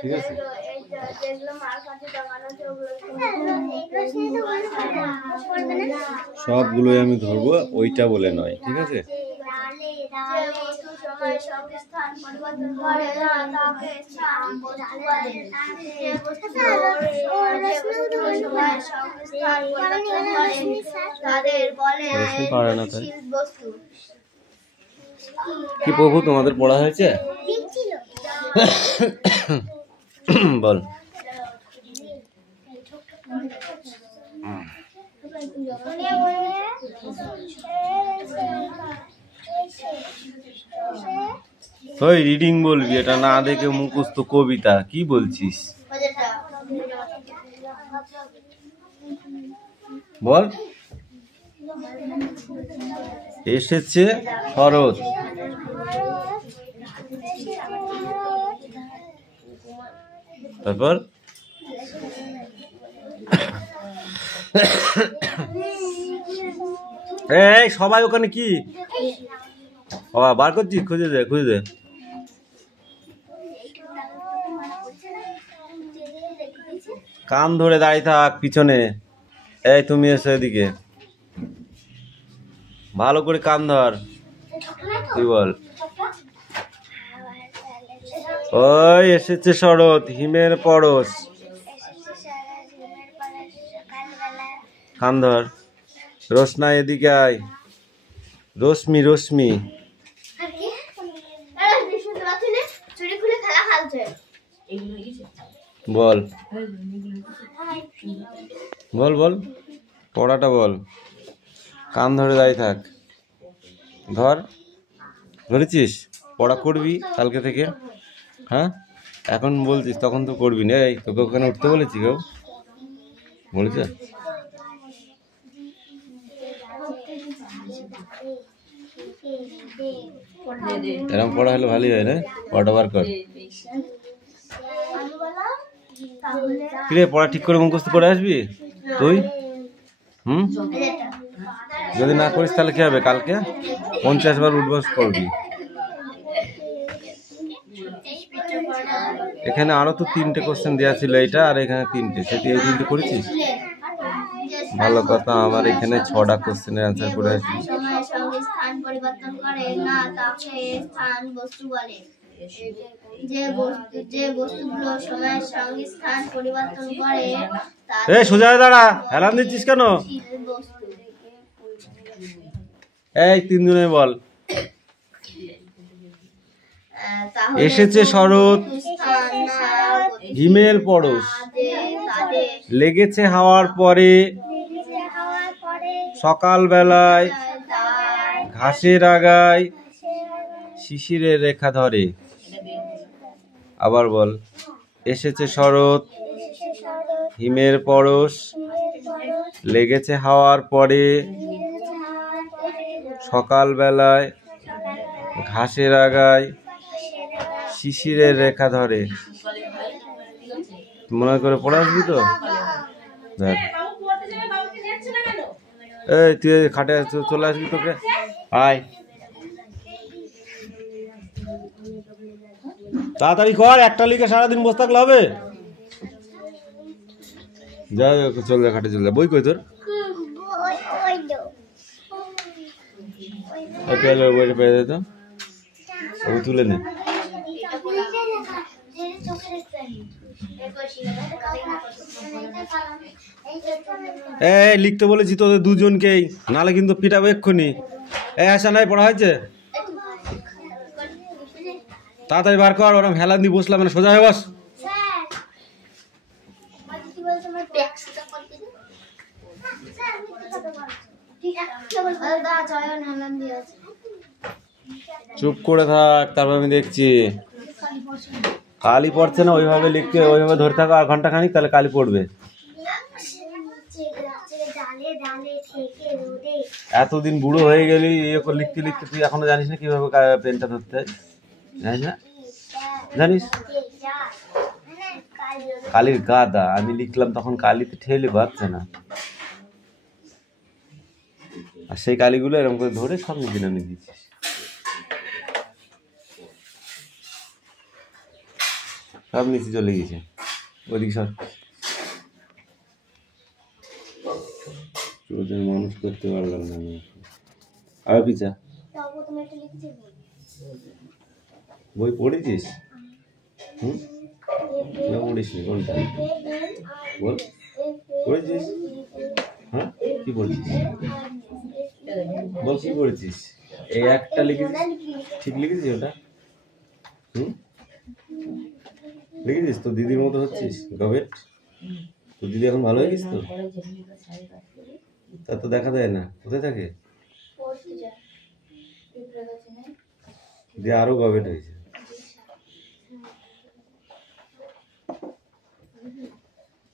ঠিক আছে, সবগুলোই আমি ধরবো, ওইটা বলে নয়। ঠিক আছে, কি প্রভু তোমাদের পড়া হয়েছে? বল। ওই রিডিং বলবি, এটা না দেখে মুখস্থ কবিতা কি বলছিস? বল। এসেছে শরৎ, তারপর এই সবাই ওখানে কি বার করছিস? খুঁজে দে, খুঁজে দে। কান ধরে দাঁড়িয়ে থাক পিছনে। এই তুমি এসো এদিকে, ভালো করে কান ধর। তুই বল। ওই এসেছে শরৎ, হিমের পরশ। কান ধর। রোশনা এদিকে আয়। রশ্মি, রশ্মি বল। বল বল, পড়াটা বল। কান ধরে দাঁড়িয়ে থাক। ধর, ধরেছিস? পড়া করবি কালকে থেকে? হ্যাঁ, এখন বলছিস, তখন তো করবি না। এই তোকে ওখানে উঠতে বলেছি? কেউ বলেছে? এরকম পড়া হলে ভালোই হয় না? পড়াটা বার কর। কিরে, পড়া ঠিক করে মুখস্থ করে আসবি তুই? যদি না করিস তাহলে কি হবে? কালকে 50 বার উঠবস করবি। এখানে আরো তো 3টে কোশ্চেন দেওয়া ছিল, এটা আর এখানে 3টে। সেটি এই 3টে করেছিস? ভালো কথা, আমার এখানে 6টা কোশ্চেনের অ্যান্সার করে আসবি। সোজা দাঁড়া, হেলান দিচ্ছিস কেন? এই 3 জনে বল। এসেছে শরৎ, হিমের পরশ, লেগেছে হাওয়ার পরে, সকাল বেলায় ঘাসের আগায় শিশিরের রেখা ধরে। আবার বল। এসেছে শরৎ, হিমের পরশ, লেগেছে হাওয়ার পরে, সকাল বেলায় ঘাসের আগায় শিশিরের রেখা ধরে। মনে করে পড়ে আসবি তো? এই তুই খাটে চলে আসবি, তোকে আয় তাড়াতাড়ি কর। একটা লিখে সারাদিন বসে থাকলে হবে? যা চল যা, খাটে চল যা। বই কই তোর? বইটা পেয়ে যেত, ওই তুলে নে। এই লিখতে বলেছি তোদের দুজনকেই, নাহলে কিন্তু পিটাবো এক্ষুনি। এই আসা নাই, পড়া হয়েছে? তাড়াতাড়ি বার কর। ওরকম হেলান দিয়ে বসলাম না, সোজা হয়ে বস। চুপ করে থাক, তারপর আমি দেখছি। কালি পড়ছে না, ওইভাবে লিখতে, ওইভাবে ধরে থাকো আর ঘন্টা খানিক, তাহলে কালি পড়বে। এতদিন বুড়ো হয়ে গেলি, লিখতে লিখতে তুই এখনো জানিস না কিভাবে পেনটা ধরতে হয়? জানিস না? জানিস? কালির গাদা। আমি লিখলাম তখন কালিতে ঠেলে বাঁচছে না, আর সেই কালিগুলো এরকম করে ধরে সব নিজে নামিয়ে দিচ্ছিস। সব নিচে চলে গেছে, ওদিকে সব ওদের মানুষ করতে পারলাম না আমি। আর পিছা বই পড়েছিস? হুম, না পড়িস নি? কোনটা বল, পড়েছিস? হ্যাঁ, কি পড়েছিস বল, কি পড়েছিস? এই একটা লিখেছিস, ঠিক লিখেছিস ওটা? হুম, লিখেছিস? তো দিদির মতো হচ্ছিস গবেট। তো দিদি এখন ভালো হয়ে গেছিস তো? তা তো দেখা যায় না, কোথায় থাকে? দিদি আরো গবেট হয়েছে।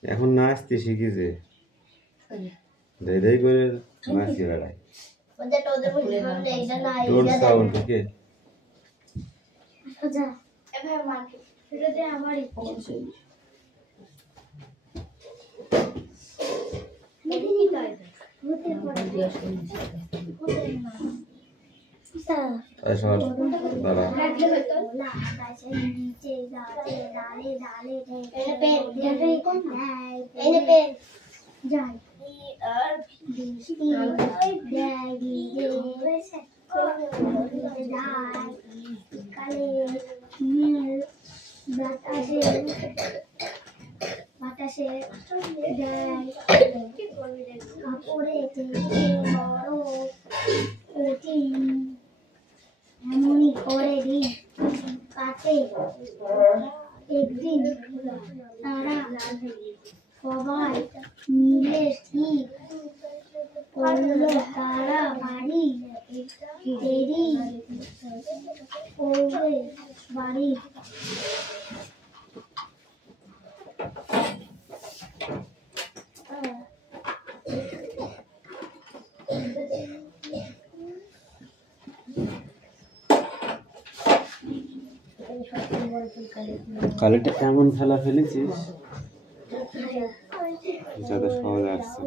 এখন নাচতে শিখেছে, ধেই ধেই করে নাচিয়ে বেড়ায়। ডোন্ট সাউন্ড, ওকে? বাতাসে কাপড়ে এমনই করে দিন কাটে। একদিন তারা সবাই মিলে ঠিক করলো তারা বাড়ি দেরি করবে বাড়ি। কালিটা কেমন খেলা ফেলেছিস, যত সহজ আসছে।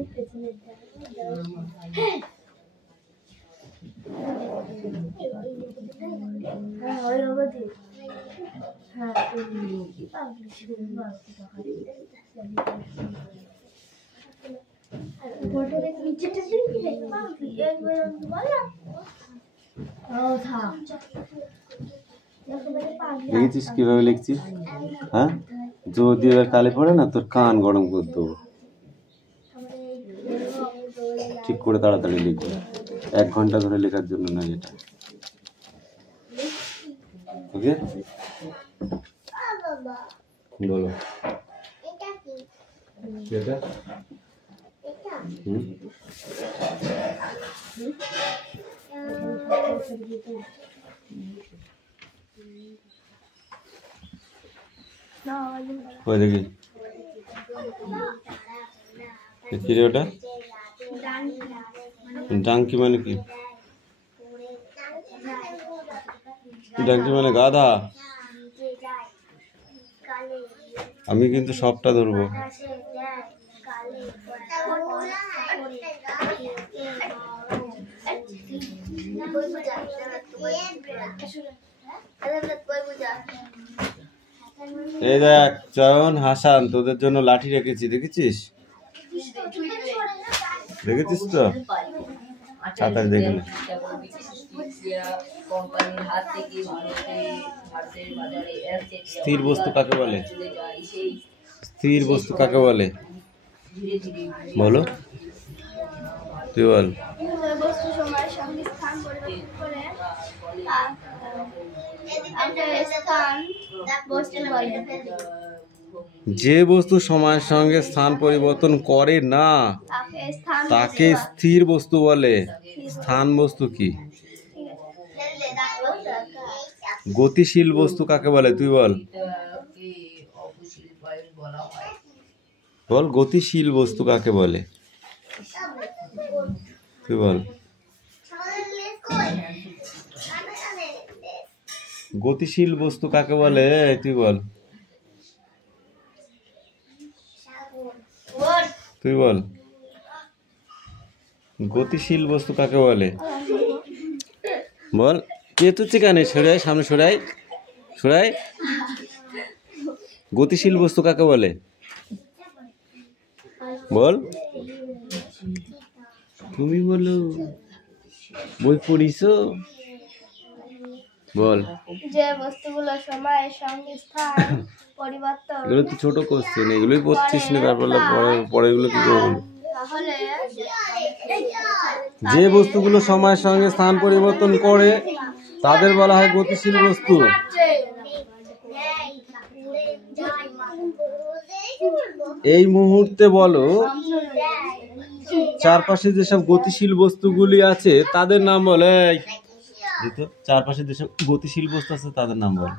দেখেছিস কিভাবে লিখছিস? হ্যাঁ, যদি এবার কালি পড়ে না তোর কান গরম করে দেবো। ঠিক করে তাড়াতাড়ি লিখবে, 1 ঘন্টা ধরে লেখার জন্য না এটা, ওকে? বলো এটা কই দেখি কি রে ওটা? ডাঙ্কি মানে কি? ডাঙ্কি মানে গাধা। আমি কিন্তু সবটা ধরবো। এই দেখ চয়ন, হাসান, তোদের জন্য লাঠি রেখেছি, দেখেছিস? দেখেছিস তো? ছাতা দেখে নে। স্থির বস্তু কাকে বলে? স্থির বস্তু কাকে বলে বলো, তুই বল। যে বস্তু সময়ের সঙ্গে স্থান পরিবর্তন করে না তাকে স্থির বস্তু বলে। স্থান বস্তু কি? গতিশীল বস্তু কাকে বলে তুই বল। বল, গতিশীল বস্তু কাকে বলে তুই বল। গতিশীল বস্তু কাকে বলে তুই বল, তুই বল। গতিশীল বস্তু কাকে বলে বল। কে তুই কানে সরাই, সামনে সরাই, সরাই। গতিশীল বস্তু কাকে বলে? বল, তুমি বলো, বই পড়িছো? বল। যে বস্তুগুলো সময়ের সঙ্গে স্থান পরিবর্তন এগুলো তো ছোট কোশ্চেন, এগুলোই পড়ছিস না, তারপর পরে এগুলো কি করবো? তাহলে যে বস্তুগুলো সময়ের সঙ্গে স্থান পরিবর্তন করে তাদের বলা হয় গতিশীল বস্তু। এই মুহূর্তে বলো, চারপাশে যেসব গতিশীল বস্তুগুলি আছে তাদের নাম বলে। চারপাশে যেসব গতিশীল বস্তু আছে তাদের নাম বল।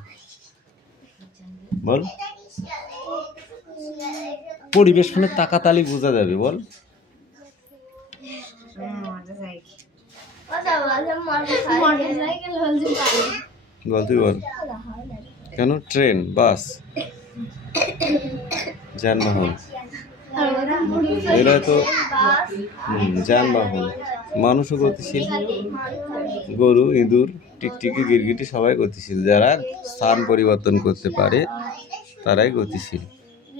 বল, পরিবেশ মানে তাকাতালি বোঝা যাবে। বল, বল তুই বল। কেন? ট্রেন, বাস, যানবাহন, এরা তো যানবাহন। মানুষও গতিশীল, গরু, ইঁদুর, টিকটিকি, গিরগিটি সবাই গতিশীল। যারা স্থান পরিবর্তন করতে পারে তারাই গতিশীল।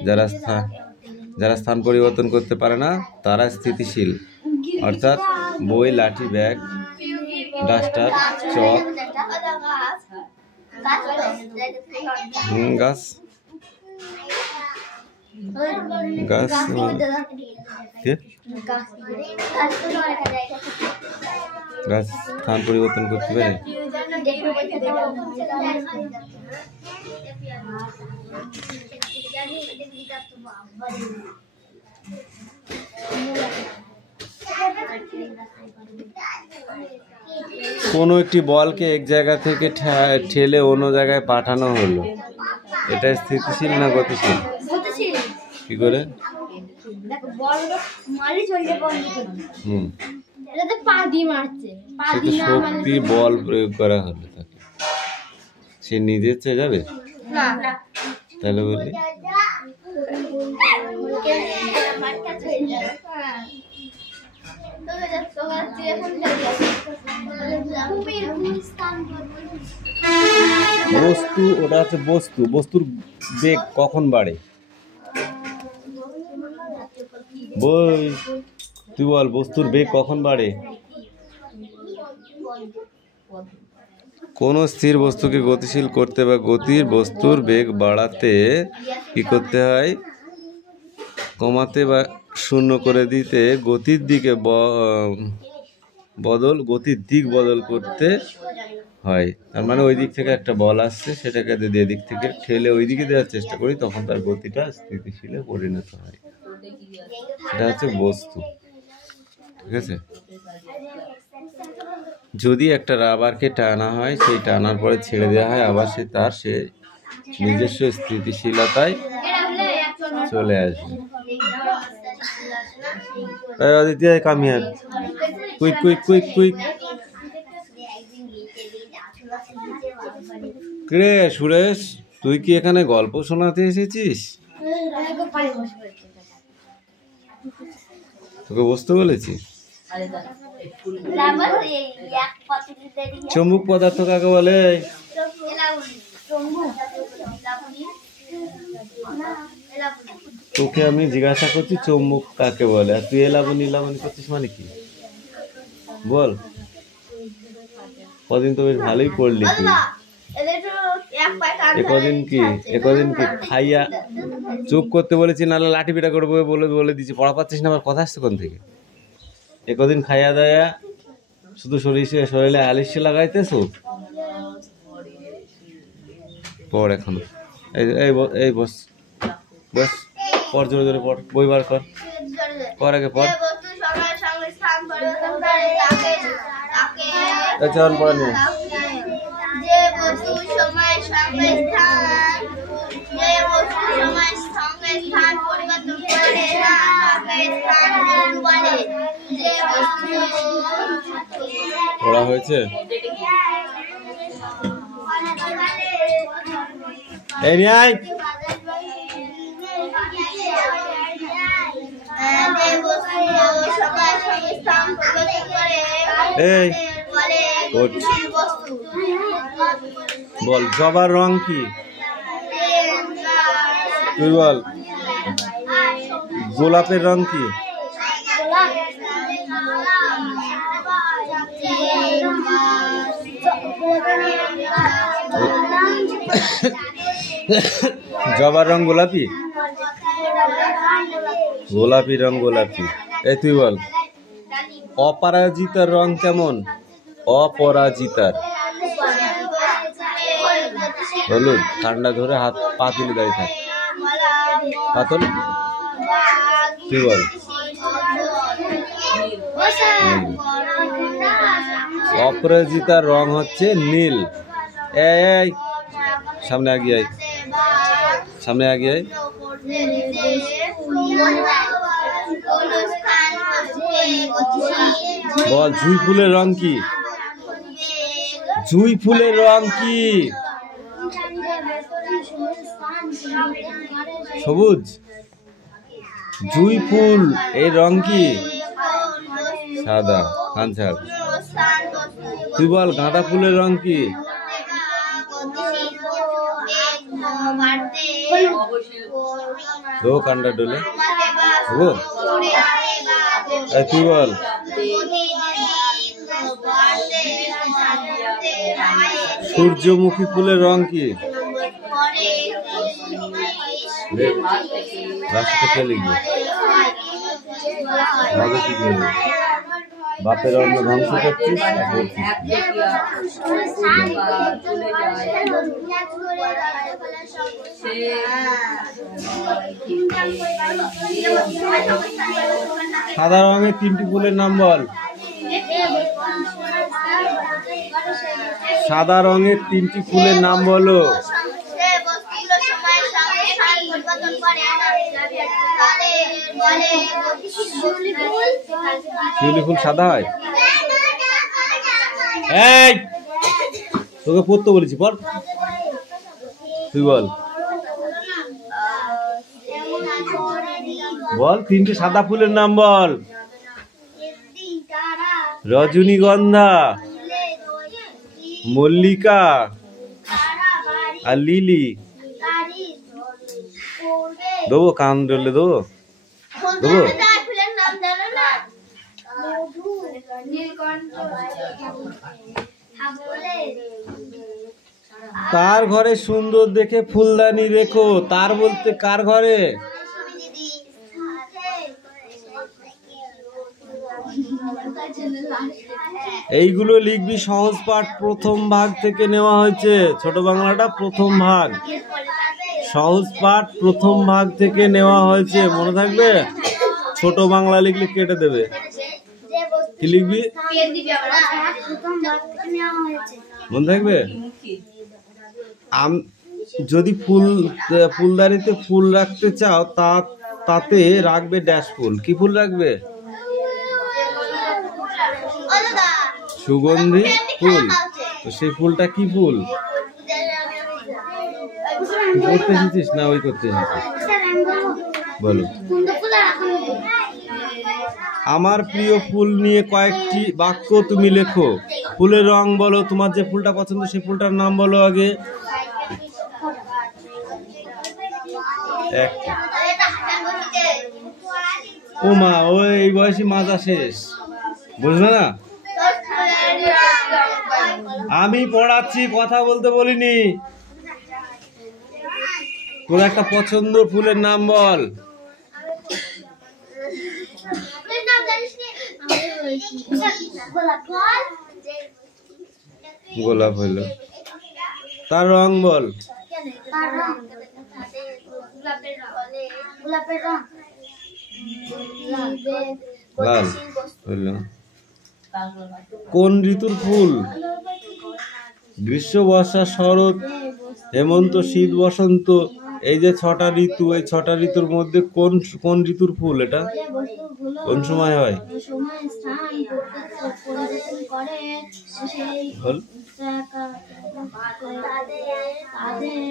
যারা স্থান পরিবর্তন করতে পারে না তারা স্থিতিশীল। অর্থাৎ বই, লাঠি, ব্যাগ, ডাস্টার, চক, গাছ, গাছ গাছ স্থান পরিবর্তন করতে পারে। কোনো একটি বলকে এক জায়গা থেকে ঠেলে অন্য জায়গায় পাঠানো হলো, এটা স্থিতিশীল না গতিশীল? কি করে? শক্তি বল প্রয়োগ করা হলো তাকে, সে নিজে চেয়ে যাবে? তাহলে বলি বস্তু, ওটা হচ্ছে বস্তু। বস্তুর বেগ কখন বাড়ে? বই, তুই বল, বস্তুর বেগ কখন বাড়ে? কোন স্থির বস্তুকে গতিশীল করতে বা বস্তুর বেগ বাড়াতে কি করতে হয়? কমাতে বা শূন্য করে দিতে গতির দিক বদল করতে হয়। তার মানে ওই দিক থেকে একটা বল আসছে, সেটাকে যদি এদিক থেকে ঠেলে ওই দিকে দেওয়ার চেষ্টা করি তখন তার গতিটা স্থিতিশীলে পরিণত হয়। সেটা হচ্ছে বস্তু। ঠিক আছে? যদি একটা রাবারকে টানা হয়, সেই টানার পরে ছেড়ে দেওয়া হয়, আবার সে নিজস্ব স্থিতিশীলতায় চলে আসবে। Aditya, come here, quick quick quick quick. রে সুরেশ, তুই কি এখানে গল্প শোনাতে এসেছিস? তোকে বসতে বলেছি? চুম্বক পদার্থ কাকে বলে? তোকে আমি জিজ্ঞাসা করছি চুম্বক কাকে বলে, আর তুই এলাবনি করছিস মানে কি? বল। কদিন তো বেশ ভালোই পড়লি তুই। একদিন কি খাইয়া চুপ করতে বলেছি, নাহলে লাঠি পিটা করবো বলে দিচ্ছি। পড়া পাচ্ছিস না, আমার কথা আসছে কোন থেকে? একদিন খাইয়া দায়া শুধু শরীরে আলিশে লাগাইতেছো। পড় এখন, এই বস বস, পড়, জোরে জোরে পড়, বই বার কর, পড় আগে পড়। চল পড়া নিয়ে। পড়া হয়েছে? এই নিয়ে আয়। এই বল, জবার রং কি? তুই বল, গোলাপের রং কি? জবার রং গোলাপি? গোলাপি রং গোলাপি। এই তুই বল, অপরাজিতার রং কেমন? অপরাজিতার হলুদ। ঠান্ডা ধরে হাত পা তুলে দাঁড়িয়ে থাক, হাতল। তুই বল, অপরাজিতার রং হচ্ছে নীল। এই সামনে আগিয়ে আয়, সামনে আগিয়ে আয়। বল, জুঁই ফুলের রং কি? জুঁই ফুলের রং কি? সবুজ। জুঁই ফুল এর রং কি? সাদা। আনসার। তুই বল, গাঁদা ফুলের রং কি? দো কান্ডা ডোলে। তুই বল, সূর্যমুখী ফুলের রং কি? রাস্তাতে লিখবে, বাপের অন্ন ধ্বংস করছিস। সাদা রঙের তিনটি ফুলের নাম বল। সাদা রঙের তিনটি ফুলের নাম বলো। শিউলি ফুল সাদা হয়? এই তোকে পড়তে বলেছি, পড়। তুই বল, বল তিনটে সাদা ফুলের নাম বল। রজনীগন্ধা, মল্লিকা আর লিলি। দেবো কান ডলে, দেবো দেবো। কার ঘরে সুন্দর দেখে ফুলদানি রেখো? তার বলতে কার ঘরে? এইগুলো লিখবি। সহজ পাঠ প্রথম ভাগ থেকে নেওয়া হয়েছে। ছোট বাংলাটা প্রথম ভাগ, সহজ পাঠ প্রথম ভাগ থেকে নেওয়া হয়েছে। মনে থাকবে? ছোট বাংলা লিখলে কেটে দেবে। কি লিখবি? মনে থাকবে? যদি ফুলদানিতে ফুল রাখতে চাও তাতে রাখবে ড্যাশ ফুল। কি ফুল রাখবে? সুগন্ধি ফুল। তো সেই ফুলটা কি ফুল? করতে এসেছিস না ওই করতে এসেছিস? বলো। আমার প্রিয় ফুল নিয়ে কয়েকটি বাক্য তুমি লেখো। ফুলের রং বলো। তোমার যে ফুলটা পছন্দ সেই ফুলটার নাম বলো আগে। ও মা, ওই এই বয়সী মাজা শেষ, বুঝবে না? আমি পড়াচ্ছি, কথা বলতে বলিনি। তোর একটা পছন্দ ফুলের নাম বল। গোলাপ হলো। তার রং বল। লাল হলো। কোন ঋতুর ফুল? গ্রীষ্ম, বর্ষা, শরৎ, হেমন্ত, শীত, বসন্ত। এই যে 6টা ঋতু, এই 6টা ঋতুর মধ্যে কোন ঋতুর ফুল এটা? কোন সময় হয়?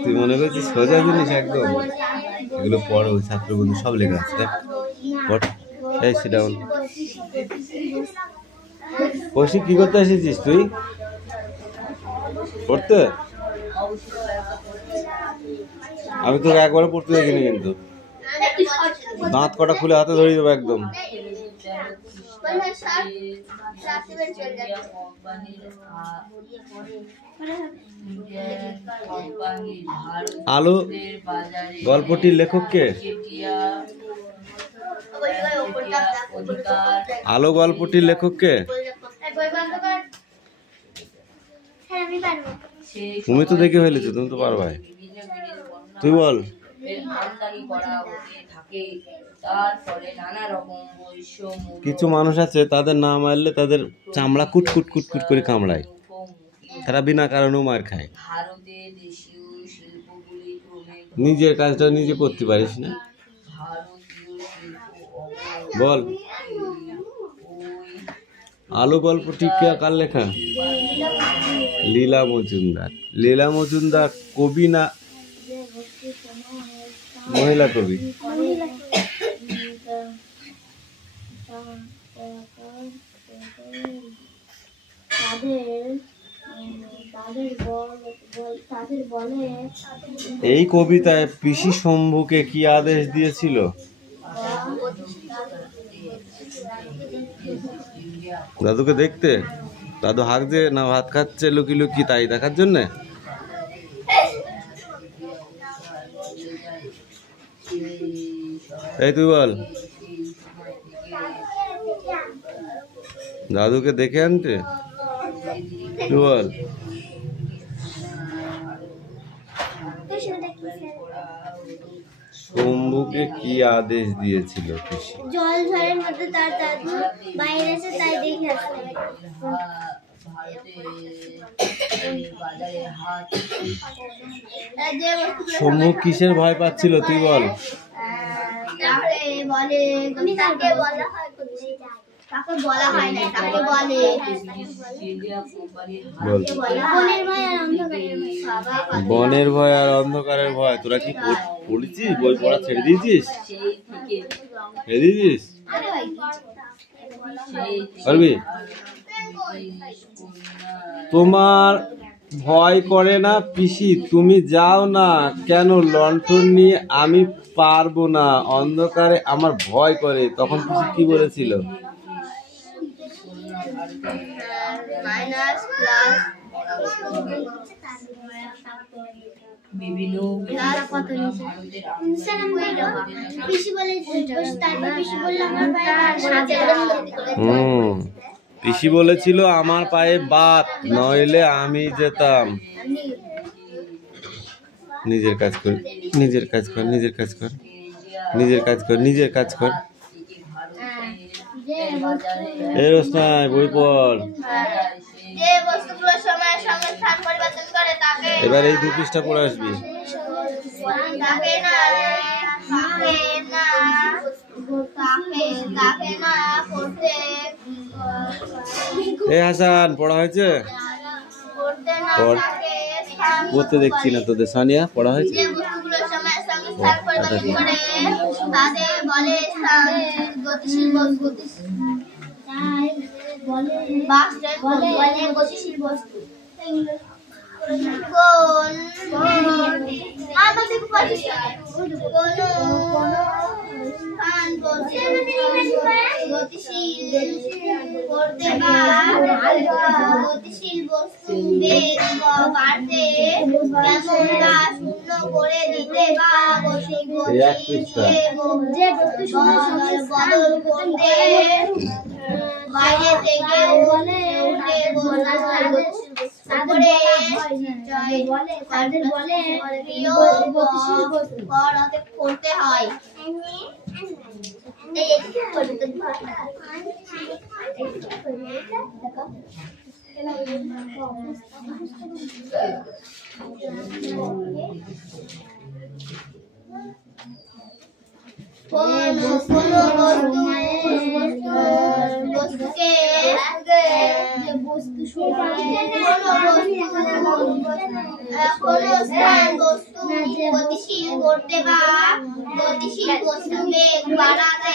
তুই মনে করছিস সোজা জিনিস একদম? এগুলো পড়ো, ছাত্র বন্ধু সব লেখা আছে। এই সিট ডাউন। কৌশিক, কি করতে এসেছিস তুই? পড়তে? আমি তোকে একবারও পড়তে দেখিনি কিন্তু দাঁত কটা খুলে হাতে ধরিয়ে দেবো একদম। আলো গল্পটির লেখক কে? আলো গল্পটির লেখক কে? তুমি তো দেখে ফেলেছো, তুমি তো পারবাই। তুই বল। কিছু মানুষ আছে তাদের না মারলে তাদের চামড়া কুটকুট কুটকুট করে কামড়ায়, তারা বিনা কারণেও মার খায়। নিজের কাজটা নিজে করতে পারিস না, বল। আলো গল্পটি কার লেখা? লীলা মজুমদার। লীলা মজুমদার কবি না মহিলা কবি? এই কবিতায় পিসি শম্ভুকে কি আদেশ দিয়েছিল? দাদুকে দেখতে? দাদু হাঁকছে না ভাত খাচ্ছে লুকি লুকি, তাই দেখার জন্য? এই তুই বল। দাদুকে দেখে আনতে? তুই বল। শম্ভুকে কি আদেশ দিয়েছিল পিসি? জল ঝড়ের মধ্যে তার দাদু বাইরে এসে তাই দেখে আসতে। শম্ভু কিসের ভয় পাচ্ছিল তুই বল? বনের ভয় আর অন্ধকারের ভয়। তোরা কি পড়েছিস? বই পড়া ছেড়ে দিয়েছিস? ছেড়ে দিয়েছিস? পারবি? তোমার ভয় করে না পিসি? তুমি যাও না কেন লণ্ঠন নিয়ে? আমি পারবো না, অন্ধকারে আমার ভয় করে। তখন পিসি কি বলেছিল? পিসি বলেছিল আমার পায়ে বাত, নইলে আমি যেতাম। নিজের কাজ কর, নিজের কাজ কর, নিজের কাজ কর, নিজের কাজ কর, নিজের কাজ কর। এই রোশনাই বই পড়। এবার এই 2 পৃষ্ঠা পড়ে আসবি। এই হাসান পড়া হয়েছে? পড়তে দেখছি না তোদের। সানিয়া পড়া হয়েছে? গতিশীল বস্তু বেগ বাড়তে কেমন বা শূন্য করে দিতে বা বদল করতে বাইরে থেকে করতে হয়। বস্তুকে কোনো স্থান বস্তু গতিশীল করতে বা গতিশীল বস্তু বেগ বাড়াতে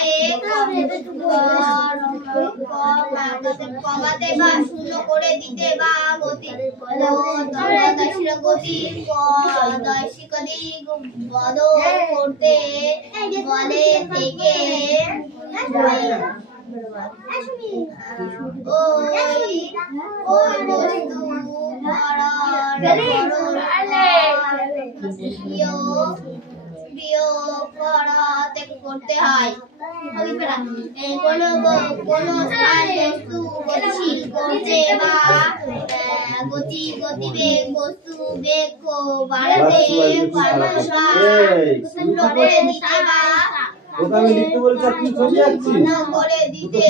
কমাতে বা শূন্য করে দিতে বা গতি দৈশিক দিক বদল করতে বলে থেকে ওই বস্তু করতে হয় কোনো স্থান বস্তু গতিশীল করতে বা গতিবেগ বস্তু বেগ বাড়াতে শূন্য করে দিতে বা করে দিতে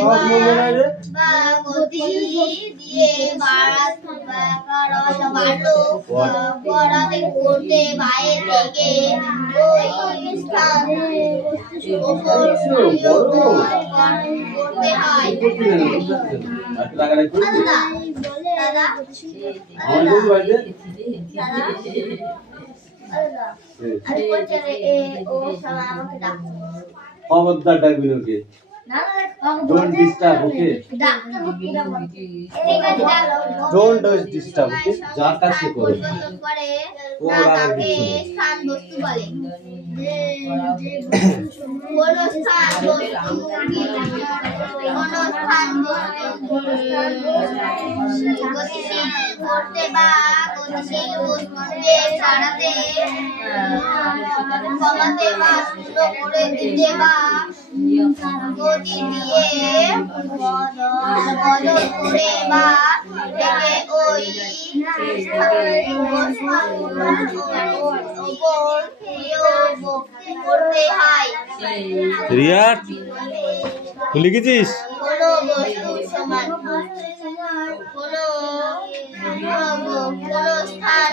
বা গতি দিয়ে বাড়াতে করতে বাইরে থেকে ওই স্থান করতে হয়। খবরদার ডাকবি ওকে, ডোন্ট ডিস্টার্ব ওকে, ডোন্ট ডিস্টার্ব ওকে, যা কাছে করে তাকে স্থান বস্তু বলে। কোন স্থান বস্তু গতিশীল করতে বা গতিশীল বস্তুকে ছাড়াতে কমাতে বা শূন্য করে দিতে বা গতি দিয়ে বদল করে বা থেকে ওই করতে হয়। রিয়া তুই লিখেছিস? কোনো বস্তু সমান কোনো স্থান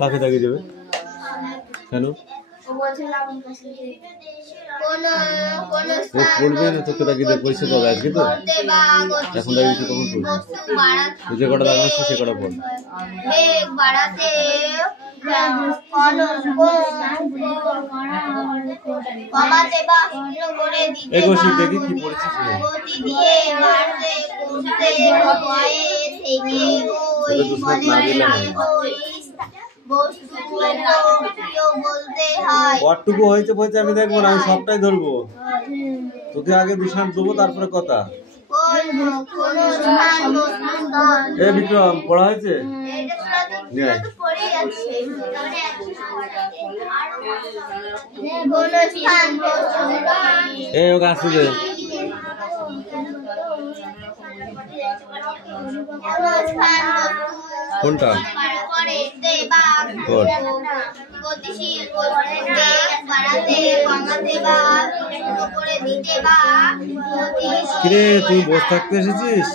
কাকে দাগিয়ে দেবে কেন? পড়বে না তোকে দাগিয়ে দেবে, পয়সা পাবে আজকে তো, এখন দাগিয়েছে তখন পড়বে, তুই যে কটা দাগাচ্ছিস সে কটা পড়। বাড়াতে কমাতে বা শূন্য করে দিতে দেখি কি পড়েছিস গতি দিয়ে বাড়তে করতে ভয়ে থেকে ওই বলতে হয়। কতটুকু হয়েছে বলছে আমি দেখবো না, আমি সবটাই ধরবো, তোকে আগে দুশান দেবো তারপরে কথা। এ বিক্রম পড়া হয়েছে? এ ওকে আসতে দে। কোনটা? গতিশীল বাড়াতে কমাতে বা করে দিতে বা কিরে তুই বসে থাকতে এসেছিস?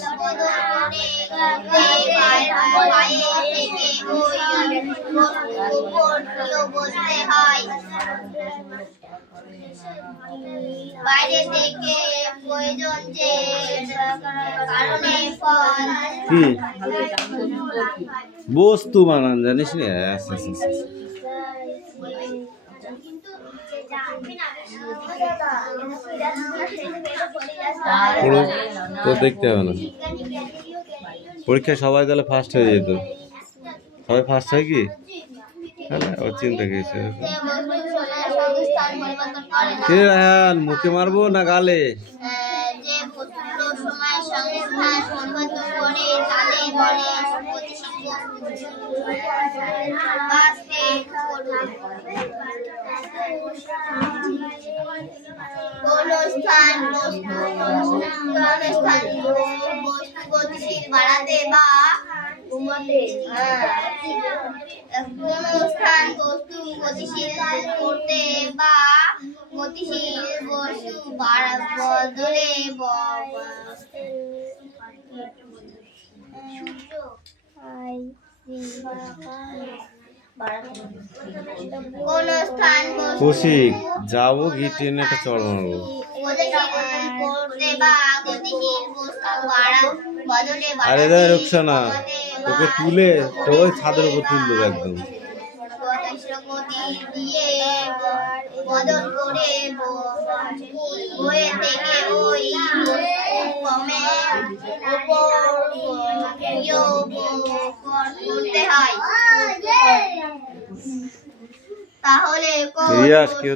বলতে হয় বাইরে থেকে প্রয়োজন যে কারণে ফল কি বস্তু বানান জানিস না? তো দেখতে হবে না, পরীক্ষায় সবাই তাহলে ফার্স্ট হয়ে যেত। সবাই ফার্স্ট হয় কি? ওর চিন্তা গেছে মুখে মারবো না গালে? যে বস্তুর সময়ের সঙ্গে স্থান পরিবর্তন করে তাদের বলে কোন স্থান বস্তু গতিশীল বাড়াতে বা কোন স্থান বস্তু গতিশীল করতে বা গতিশীল বস্তু বদলে কোন স্থান কৌশিক যাবো ঘি টেনে একটা চড় মারবো। করতে বা গতিশীল বস্তু বদলে আরে দা রুকসানা তোকে তুলে তো ওই ছাদের উপর তুললো একদম। গতি দিয়ে বদল করে বয়ে থেকে ওই কমে করতে হয়। তাহলে রিয়াজ কি